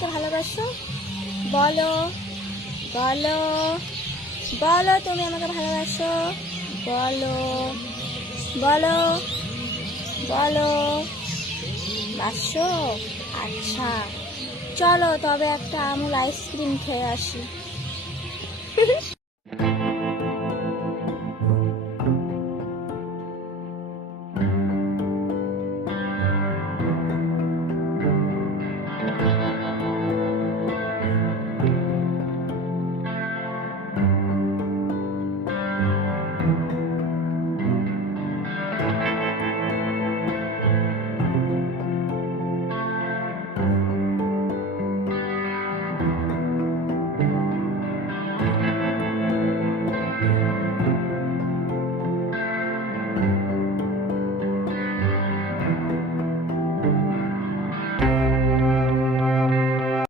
আমাকে ভালোবাসো? বলো বলো বলো তুমি আমাকে ভালোবাসো। বলো বলো বলো, বাসো? আচ্ছা চলো তবে একটা আমুল আইসক্রিম খেয়ে আসি।